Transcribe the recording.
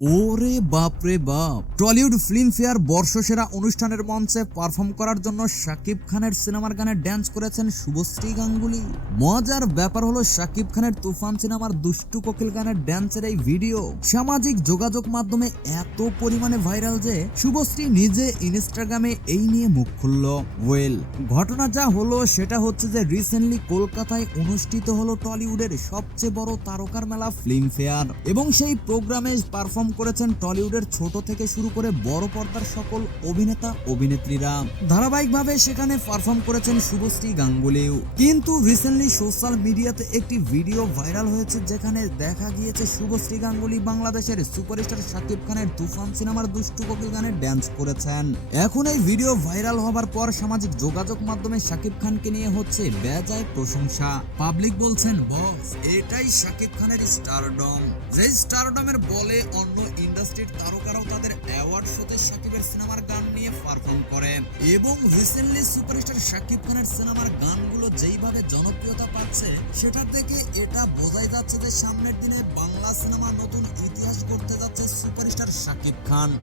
ওরে বাপরে বাপ। টলিউড ফিল্ম ফেয়ার বর্ষসেরা অনুষ্ঠানের মঞ্চে পারফর্ম করার জন্য শাকিব খানের সিনেমার গানে ড্যান্স করেছেন শুভশ্রী গাঙ্গুলি। মজার ব্যাপার হলো শাকিব খানের তুফান সিনেমার দুষ্টু কোকিল গানের ড্যান্সের এই ভিডিও। সামাজিক যোগাযোগ মাধ্যমে এত পরিমাণে ভাইরাল যে শুভশ্রী নিজে ইনস্টাগ্রামে এই নিয়ে মুখ খুলল। ওয়েল, ঘটনা যা হলো সেটা হচ্ছে যে রিসেন্টলি কলকাতায় অনুষ্ঠিত হলো টলিউডের সবচেয়ে বড় তারকার মেলা ফিল্ম ফেয়ার এবং সেই প্রোগ্রামে পারফর্ম করেছেন টলিউডের ছোট থেকে শুরু করে বড় পর্দার সকল অভিনেতা, অভিনেত্রীরা। ধারাবাহিকভাবে সেখানে পারফর্ম করেছেন শুভশ্রী গাঙ্গুলিও। কিন্তু রিসেন্টলি সোশ্যাল মিডিয়াতে একটি ভিডিও ভাইরাল হয়েছে যেখানে দেখা গিয়েছে শুভশ্রী গাঙ্গুলি বাংলাদেশের সুপারস্টার শাকিব খানের তুফান সিনেমার দুষ্টু কোকিল গানে ড্যান্স করেছেন। এখন এই ভিডিও ভাইরাল হবার পর সামাজিক যোগাযোগ মাধ্যমে শাকিব খানকে নিয়ে হচ্ছে বেজায় প্রশংসা। পাবলিক বলছেন, বস, এটাই শাকিব খানের স্টারডম যে স্টারডমের বলে অন্য ইন্ডাস্ট্রির তারকারাও তাদের অ্যাওয়ার্ড শোতে সাকিবের সিনেমার গান নিয়ে পারফর্ম করে। এবং রিসেন্টলি সুপারস্টার শাকিব খানের সিনেমার গানগুলো যেইভাবে জনপ্রিয়তা পাচ্ছে, সেটা থেকে এটা বোঝাই যাচ্ছে যে সামনের দিনে বাংলা সিনেমা নতুন ইতিহাস করতে যাচ্ছে সুপারস্টার শাকিব খান।